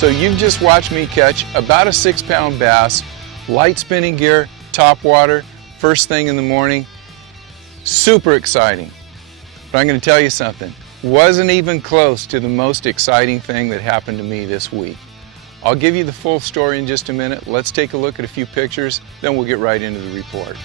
So you've just watched me catch about a 6-pound bass, light spinning gear, top water, first thing in the morning. Super exciting. But I'm going to tell you something. Wasn't even close to the most exciting thing that happened to me this week. I'll give you the full story in just a minute. Let's take a look at a few pictures, then we'll get right into the report.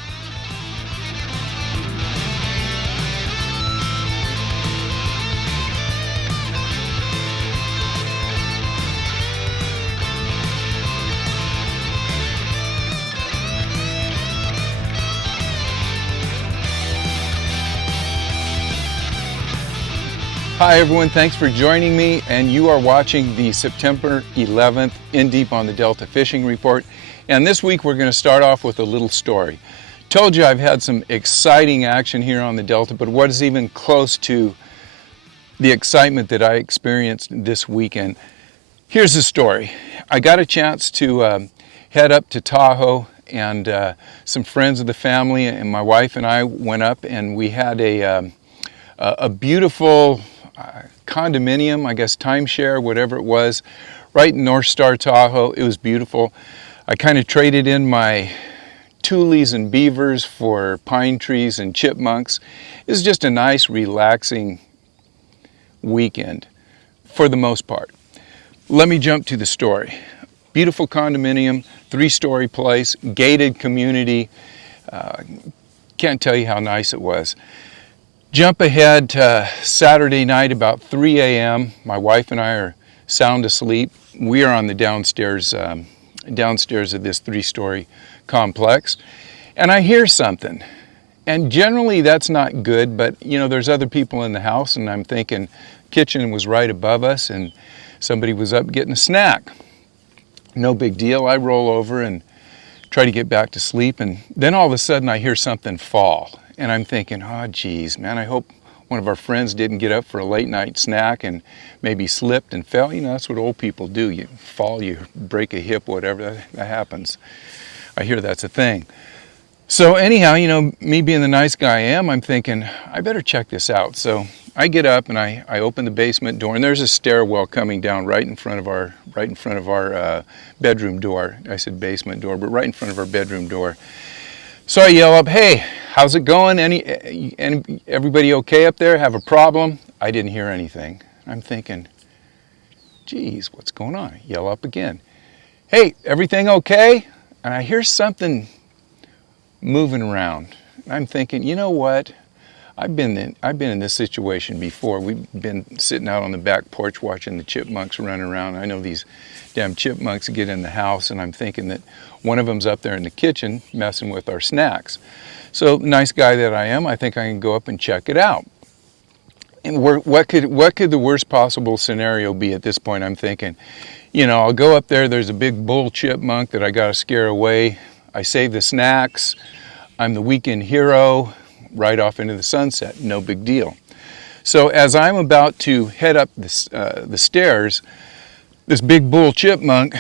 Hi everyone, thanks for joining me, and you are watching the September 11th In Deep on the Delta Fishing Report. And this week we're going to start off with a little story. Told you I've had some exciting action here on the Delta, but what is even close to the excitement that I experienced this weekend? Here's the story. I got a chance to head up to Tahoe, and some friends of the family and my wife and I went up, and we had a beautiful condominium, I guess timeshare, whatever it was, right in North Star, Tahoe. It was beautiful. I kind of traded in my tules and beavers for pine trees and chipmunks. It was just a nice, relaxing weekend for the most part. Let me jump to the story. Beautiful condominium, 3-story place, gated community. Can't tell you how nice it was. Jump ahead to Saturday night about 3 a.m. My wife and I are sound asleep. We are on the downstairs of this 3-story complex, and I hear something. And generally that's not good, but you know, there's other people in the house, and I'm thinking kitchen was right above us and somebody was up getting a snack. No big deal. I roll over and try to get back to sleep, and then all of a sudden I hear something fall. And I'm thinking, oh geez, man, I hope one of our friends didn't get up for a late night snack and maybe slipped and fell. You know, that's what old people do. You fall, you break a hip, whatever, that happens. I hear that's a thing. So anyhow, you know, me being the nice guy I am, I'm thinking, I better check this out. So I get up and I open the basement door, and there's a stairwell coming down right in front of our bedroom door. I said basement door, but right in front of our bedroom door. So I yell up, hey, how's it going? Everybody okay up there? Have a problem? I didn't hear anything. I'm thinking, geez, what's going on? I yell up again. Hey, everything okay? And I hear something moving around. I'm thinking, you know what? I've been in this situation before. We've been sitting out on the back porch watching the chipmunks running around. I know these damn chipmunks get in the house, and I'm thinking that one of them's up there in the kitchen messing with our snacks. So, nice guy that I am, I think I can go up and check it out. And what could the worst possible scenario be at this point? I'm thinking, you know, I'll go up there, there's a big bull chipmunk that I gotta scare away. I save the snacks. I'm the weekend hero, right off into the sunset, no big deal. So as I'm about to head up the stairs, this big bull chipmunk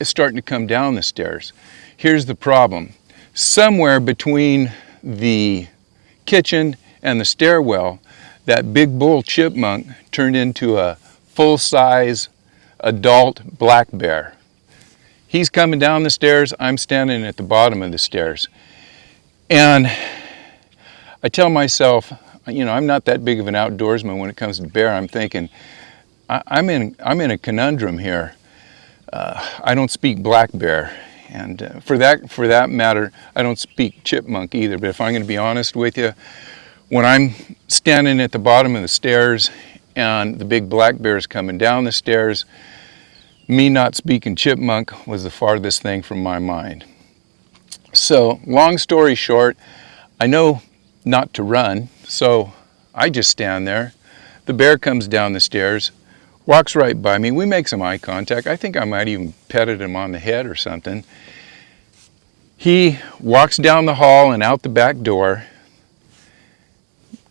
is starting to come down the stairs. Here's the problem. Somewhere between the kitchen and the stairwell, that big bull chipmunk turned into a full-size adult black bear. He's coming down the stairs, I'm standing at the bottom of the stairs. And I tell myself, you know, I'm not that big of an outdoorsman when it comes to bear. I'm thinking, I'm in a conundrum here. I don't speak black bear, and for that matter, I don't speak chipmunk either. But if I'm going to be honest with you, when I'm standing at the bottom of the stairs and the big black bear is coming down the stairs, me not speaking chipmunk was the farthest thing from my mind. So, long story short, I know not to run, so I just stand there. The bear comes down the stairs, walks right by me. We make some eye contact. I think I might even petted him on the head or something. He walks down the hall and out the back door,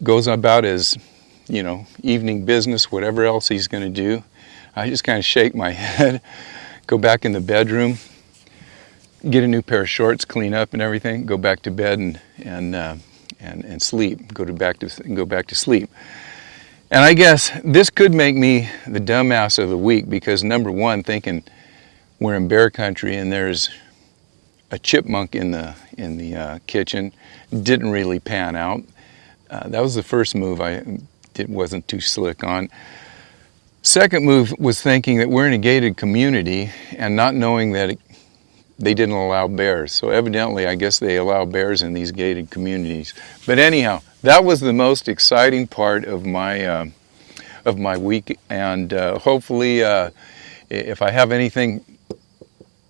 goes about his, you know, evening business, whatever else he's going to do. I just kind of shake my head, go back in the bedroom, get a new pair of shorts, clean up and everything, go back to bed and sleep. Go back to sleep. And I guess this could make me the dumbass of the week because number one, thinking we're in bear country and there's a chipmunk in the kitchen didn't really pan out. That was the first move wasn't too slick on. Second move was thinking that we're in a gated community and not knowing that they didn't allow bears. So evidently, I guess they allow bears in these gated communities. But anyhow, that was the most exciting part of my week, and hopefully, if I have anything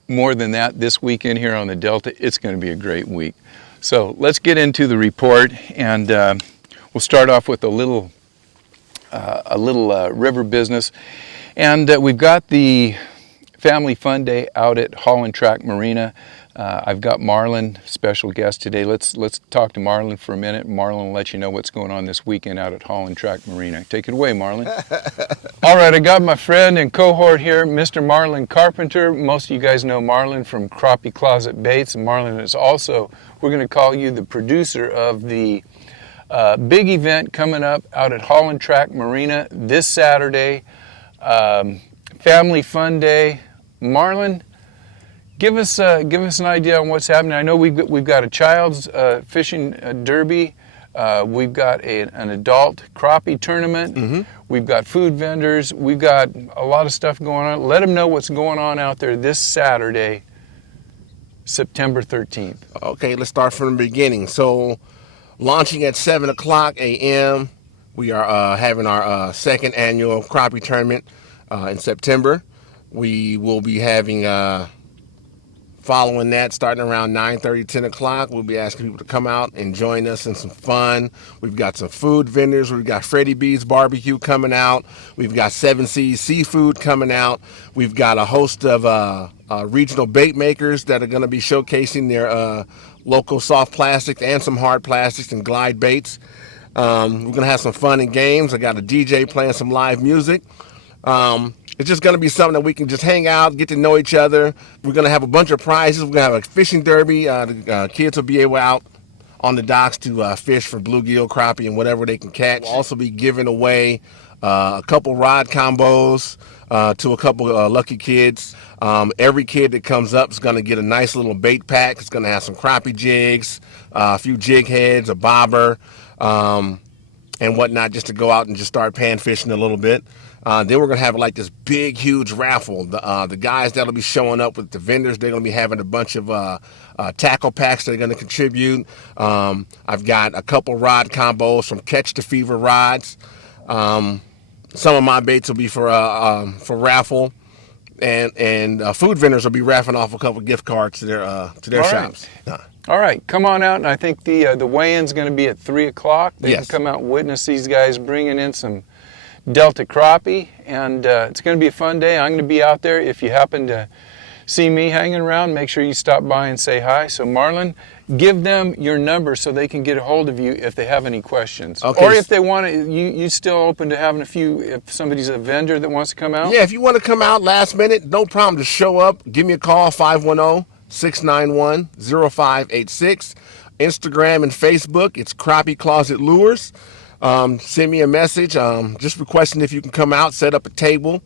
more than that this weekend here on the Delta, it's going to be a great week. So let's get into the report, and we'll start off with a little river business, and we've got the Family Fun Day out at Holland Track Marina. I've got Marlon, special guest today. Let's talk to Marlon for a minute. Marlon will let you know what's going on this weekend out at Holland Track Marina. Take it away, Marlon. All right, I got my friend and cohort here, Mr. Marlon Carpenter. Most of you guys know Marlon from Crappie Closet Baits. And Marlon is also, we're going to call you the producer of the big event coming up out at Holland Track Marina this Saturday. Family Fun Day. Marlon, give us an idea on what's happening. I know we've got a child's fishing derby. We've got an adult crappie tournament. Mm-hmm. We've got food vendors. We've got a lot of stuff going on. Let them know what's going on out there this Saturday, September 13th. Okay, let's start from the beginning. So, launching at 7 o'clock a.m., we are having our second annual crappie tournament in September. We will be having, following that, starting around 9:30, 10 o'clock, we'll be asking people to come out and join us in some fun. We've got some food vendors. We've got Freddie B's Barbecue coming out. We've got 7 Seas Seafood coming out. We've got a host of regional bait makers that are going to be showcasing their local soft plastic and some hard plastics and glide baits. We're going to have some fun and games. I got a DJ playing some live music. It's just going to be something that we can just hang out, get to know each other. We're going to have a bunch of prizes. We're going to have a fishing derby. The kids will be able out on the docks to fish for bluegill, crappie, and whatever they can catch. We'll also be giving away a couple rod combos to a couple lucky kids. Every kid that comes up is going to get a nice little bait pack. It's going to have some crappie jigs, a few jig heads, a bobber, and whatnot, just to go out and just start pan fishing a little bit. Then we're going to have like this big, huge raffle. The guys that'll be showing up with the vendors, they're going to be having a bunch of tackle packs they're going to contribute. I've got a couple rod combos from Catch the Fever rods. Some of my baits will be for raffle. And food vendors will be raffling off a couple gift cards to their shops. All right, come on out, and I think the weigh-in's going to be at 3 o'clock. They can come out and witness these guys bringing in some Delta crappie, and it's going to be a fun day. I'm going to be out there. If you happen to see me hanging around, make sure you stop by and say hi. So Marlon, give them your number so they can get a hold of you if they have any questions. Okay. Or if they want to, you still open to having a few, if somebody's a vendor that wants to come out? Yeah, if you want to come out last minute, no problem. Just show up. Give me a call, 510-691-0586. Instagram and Facebook, it's Crappie Closet Lures. Send me a message, just requesting if you can come out, set up a table.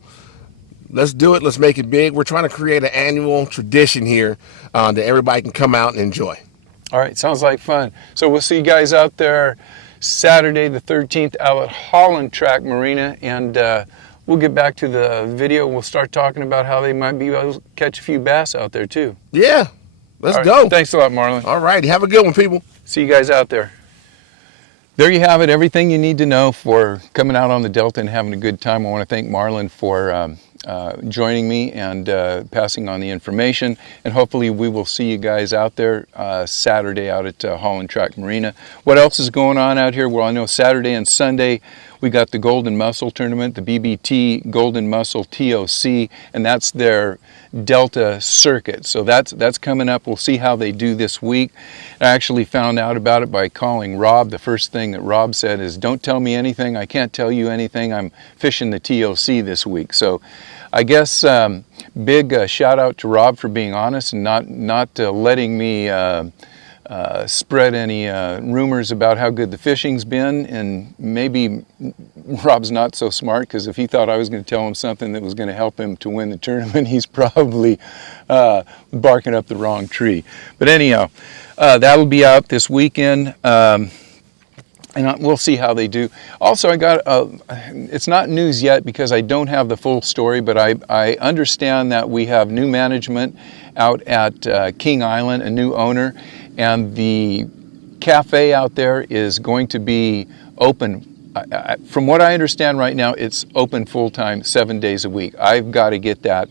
Let's do it. Let's make it big. We're trying to create an annual tradition here that everybody can come out and enjoy. All right, sounds like fun. So we'll see you guys out there Saturday the 13th out at Holland Track Marina, and we'll get back to the video. We'll start talking about how they might be able to catch a few bass out there too. Yeah, let's go. Thanks a lot, Marlon. All right, have a good one, people. See you guys out there. There you have it, everything you need to know for coming out on the Delta and having a good time. I want to thank Marlon for joining me and passing on the information, and hopefully we will see you guys out there Saturday out at Holland Track Marina. What else is going on out here? Well, I know Saturday and Sunday we got the Golden Mussel Tournament, the BBT Golden Mussel TOC, and that's their Delta circuit. So that's coming up. We'll see how they do this week. I actually found out about it by calling Rob. The first thing that Rob said is, don't tell me anything. I can't tell you anything. I'm fishing the TOC this week. So I guess big shout out to Rob for being honest and not letting me spread any rumors about how good the fishing's been. And maybe Rob's not so smart, because if he thought I was going to tell him something that was going to help him to win the tournament, he's probably barking up the wrong tree. But anyhow, that'll be out this weekend. And we'll see how they do. Also, I got, it's not news yet because I don't have the full story, but I understand that we have new management out at King Island, a new owner, and the cafe out there is going to be open. From what I understand right now, it's open full-time 7 days a week. I've got to get that,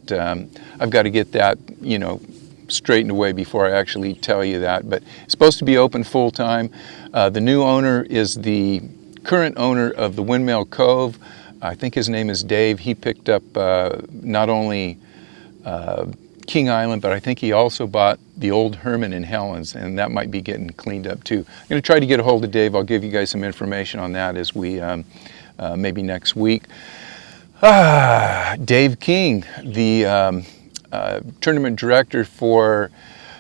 you know, straightened away before I actually tell you that, but it's supposed to be open full-time. The new owner is the current owner of the Windmill Cove. I think his name is Dave. He picked up not only King Island, but I think he also bought the old Herman in Helens, and that might be getting cleaned up too. I'm going to try to get a hold of Dave. I'll give you guys some information on that as we, maybe next week. Dave King, the tournament director for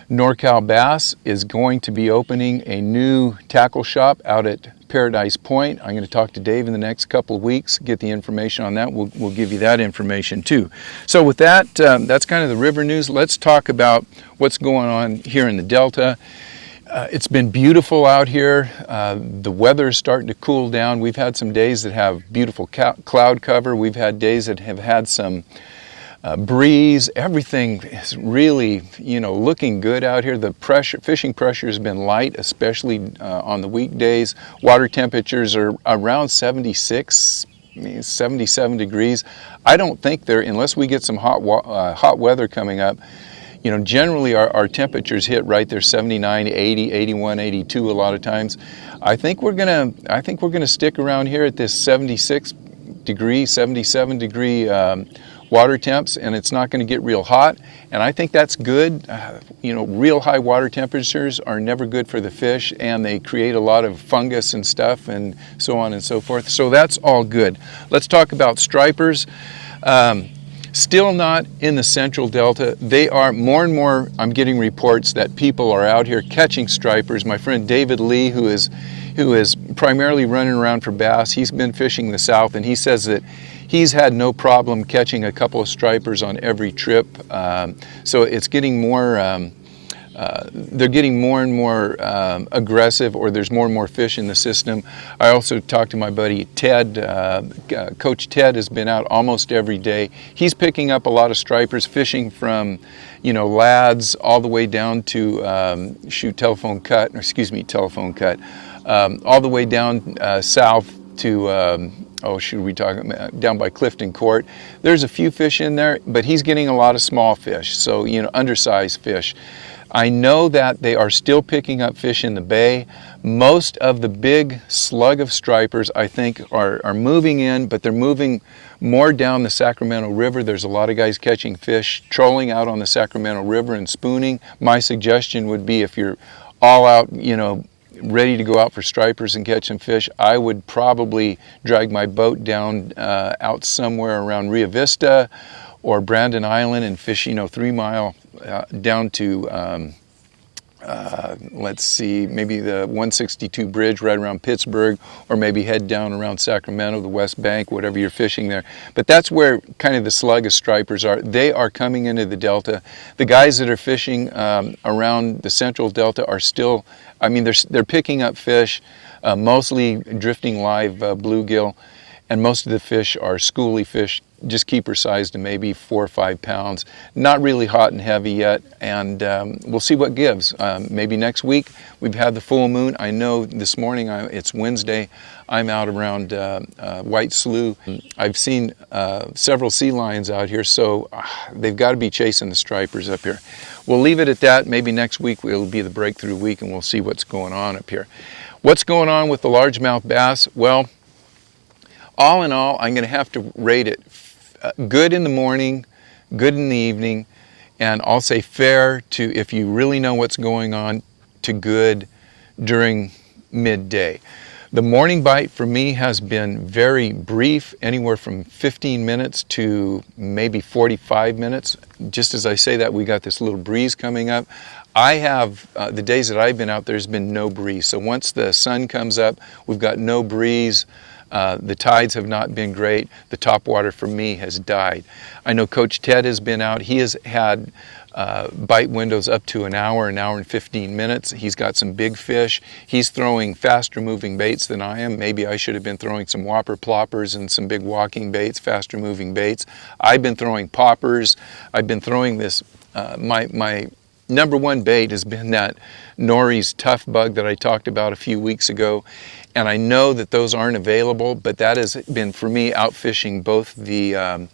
NorCal Bass, is going to be opening a new tackle shop out at Paradise Point. I'm going to talk to Dave in the next couple of weeks, get the information on that. We'll give you that information too. So with that, that's kind of the river news. Let's talk about what's going on here in the Delta. It's been beautiful out here. The weather's starting to cool down. We've had some days that have beautiful cloud cover. We've had days that have had some breeze. Everything is really, you know, looking good out here. The fishing pressure has been light, especially on the weekdays. Water temperatures are around 76, 77 degrees. I don't think unless we get some hot weather coming up, you know, generally our temperatures hit right there 79, 80, 81, 82 a lot of times. I think we're gonna stick around here at this 76 degree, 77 degree water temps, and it's not going to get real hot, and I think that's good. You know, real high water temperatures are never good for the fish, and they create a lot of fungus and stuff and so on and so forth, so that's all good. Let's talk about stripers. Still not in the Central Delta. They are more and more, I'm getting reports that people are out here catching stripers. My friend David Lee, who is primarily running around for bass, he's been fishing the South, and he says that he's had no problem catching a couple of stripers on every trip. So it's getting more, they're getting more and more aggressive, or there's more and more fish in the system. I also talked to my buddy Ted. Coach Ted has been out almost every day. He's picking up a lot of stripers, fishing from, you know, lads all the way down to telephone cut, all the way down south to down by Clifton Court. There's a few fish in there, but he's getting a lot of small fish, so, you know, undersized fish. I know that they are still picking up fish in the bay. Most of the big slug of stripers, I think, are moving in, but they're moving more down the Sacramento River. There's a lot of guys catching fish, trolling out on the Sacramento River and spooning. My suggestion would be, if you're all out, you know, ready to go out for stripers and catch some fish, I would probably drag my boat down out somewhere around Rio Vista or Brandon Island and fish, you know, 3 mile down to, let's see, maybe the 162 bridge right around Pittsburgh, or maybe head down around Sacramento, the West Bank, whatever you're fishing there. But that's where kind of the slug of stripers are. They are coming into the Delta. The guys that are fishing around the Central Delta are still, I mean, they're picking up fish, mostly drifting live bluegill, and most of the fish are schoolie fish, just keeper sized to maybe 4 or 5 pounds. Not really hot and heavy yet, and we'll see what gives. Maybe next week. We've had the full moon. I know this morning, it's Wednesday, I'm out around White Slough. I've seen several sea lions out here, so they've got to be chasing the stripers up here. We'll leave it at that. Maybe next week will be the breakthrough week, and we'll see what's going on up here. What's going on with the largemouth bass? Well, all in all, I'm going to have to rate it good in the morning, good in the evening, and I'll say fair to, if you really know what's going on, to good during midday. The morning bite for me has been very brief, anywhere from 15 minutes to maybe 45 minutes. Just as I say that, we got this little breeze coming up. I have, the days that I've been out, there's been no breeze. So once the sun comes up, we've got no breeze. The tides have not been great. The topwater for me has died. I know Coach Ted has been out. He has had bite windows up to an hour and 15 minutes. He's got some big fish. He's throwing faster moving baits than I am. Maybe I should have been throwing some whopper ploppers and some big walking baits, faster moving baits. I've been throwing poppers. I've been throwing this, my number one bait has been that Nori's tough bug that I talked about a few weeks ago. And I know that those aren't available, but that has been, for me, out fishing both the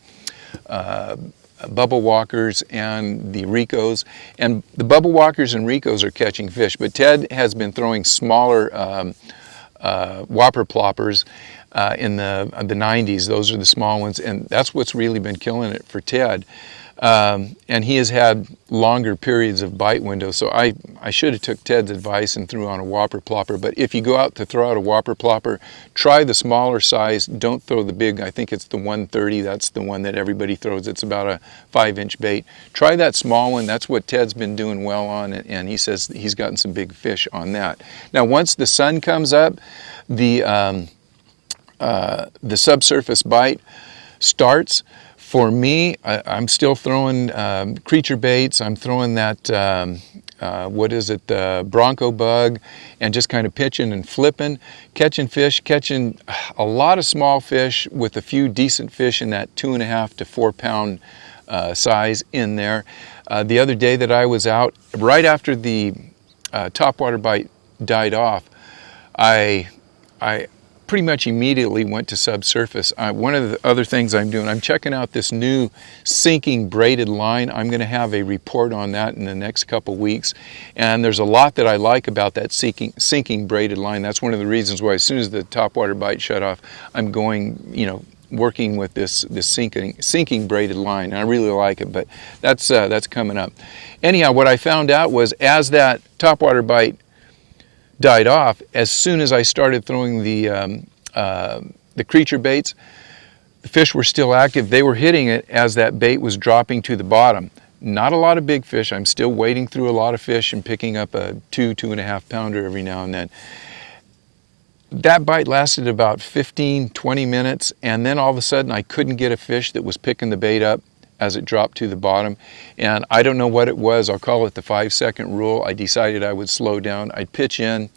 bubble walkers and the Ricos. And the bubble walkers and Ricos are catching fish, but Ted has been throwing smaller whopper ploppers in the 90s. Those are the small ones, and that's what's really been killing it for Ted. And he has had longer periods of bite windows, so I should have took Ted's advice and threw on a whopper plopper. But if you go out to throw out a whopper plopper, try the smaller size. Don't throw the big. I think it's the 130. That's the one that everybody throws. It's about a 5-inch bait. Try that small one. That's what Ted's been doing well on, and he says he's gotten some big fish on that. Now, once the sun comes up, the subsurface bite starts. For me, I'm still throwing creature baits. I'm throwing that, the Bronco bug, and just kind of pitching and flipping, catching fish, catching a lot of small fish with a few decent fish in that 2.5 to 4 pound size in there. The other day that I was out, right after the topwater bite died off, I pretty much immediately went to subsurface. One of the other things I'm doing, I'm checking out this new sinking braided line. I'm going to have a report on that in the next couple weeks. And there's a lot that I like about that sinking braided line. That's one of the reasons why as soon as the topwater bite shut off, I'm going, working with this sinking braided line. And I really like it, but that's coming up. Anyhow, what I found out was as that topwater bite died off, as soon as I started throwing the creature baits, the fish were still active. They were hitting it as that bait was dropping to the bottom. Not a lot of big fish. I'm still wading through a lot of fish and picking up a 2.5 pounder every now and then. That bite lasted about 15-20 minutes, and then all of a sudden I couldn't get a fish that was picking the bait up as it dropped to the bottom. And I don't know what it was. I'll call it the 5-second rule. I decided I would slow down. I'd pitch in,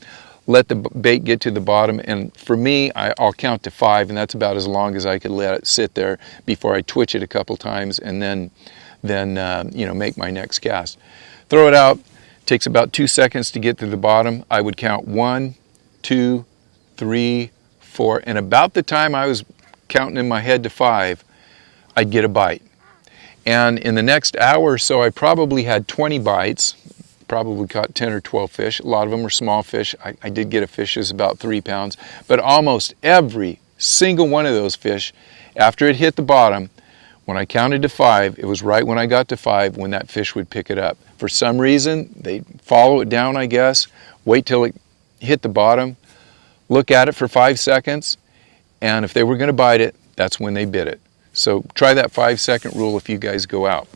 let the bait get to the bottom, and for me, I'll count to 5, and that's about as long as I could let it sit there before I twitch it a couple times and then make my next cast. Throw it out. Takes about 2 seconds to get to the bottom. I would count 1, 2, 3, 4, and about the time I was counting in my head to 5, I'd get a bite. And in the next hour or so, I probably had 20 bites, probably caught 10 or 12 fish. A lot of them were small fish. I did get a fish that's about 3 pounds, but almost every single one of those fish, after it hit the bottom, when I counted to 5, it was right when I got to 5 when that fish would pick it up. For some reason, they'd follow it down, I guess, wait till it hit the bottom, look at it for 5 seconds, and if they were going to bite it, that's when they bit it. So try that 5-second rule if you guys go out.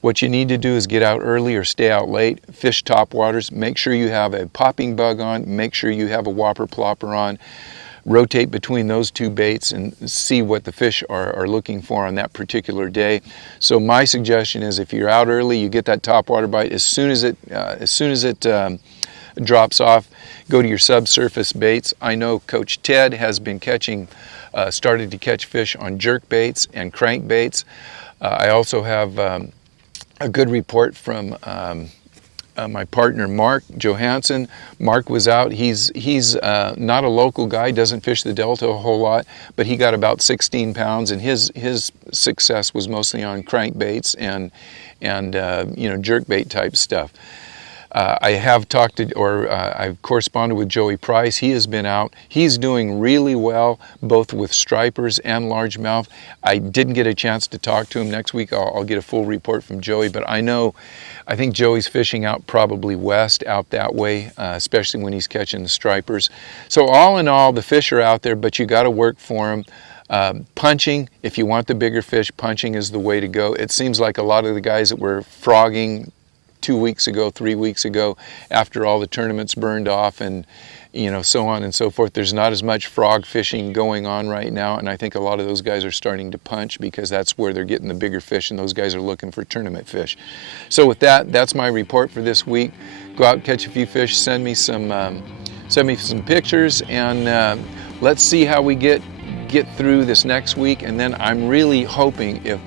What you need to do is get out early or stay out late. Fish topwaters. Make sure you have a popping bug on. Make sure you have a whopper plopper on. Rotate between those two baits and see what the fish are looking for on that particular day. So my suggestion is if you're out early, you get that topwater bite. As soon as it drops off, go to your subsurface baits. I know Coach Ted has been started to catch fish on jerk baits and crank baits. I also have a good report from my partner Mark Johansson. Mark was out. He's not a local guy, doesn't fish the Delta a whole lot, but he got about 16 pounds, and his success was mostly on crank baits and jerk bait type stuff. I have I've corresponded with Joey Price. He has been out. He's doing really well, both with stripers and largemouth. I didn't get a chance to talk to him. Next week I'll get a full report from Joey, but I think Joey's fishing out probably west, out that way, especially when he's catching the stripers. So all in all, the fish are out there, but you got to work for them. Punching, if you want the bigger fish, punching is the way to go. It seems like a lot of the guys that were frogging 2 weeks ago, 3 weeks ago, after all the tournaments burned off and so on and so forth. There's not as much frog fishing going on right now, and I think a lot of those guys are starting to punch because that's where they're getting the bigger fish, and those guys are looking for tournament fish. So with that, that's my report for this week. Go out, catch a few fish, send me some pictures, and let's see how we get through this next week. And then I'm really hoping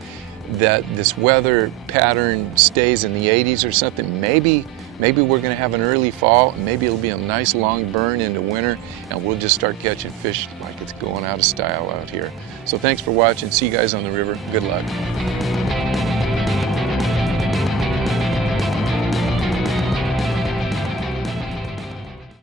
that this weather pattern stays in the 80s or something. Maybe we're going to have an early fall, and maybe it'll be a nice long burn into winter, and we'll just start catching fish like it's going out of style out here. So thanks for watching. See you guys on the river. Good luck.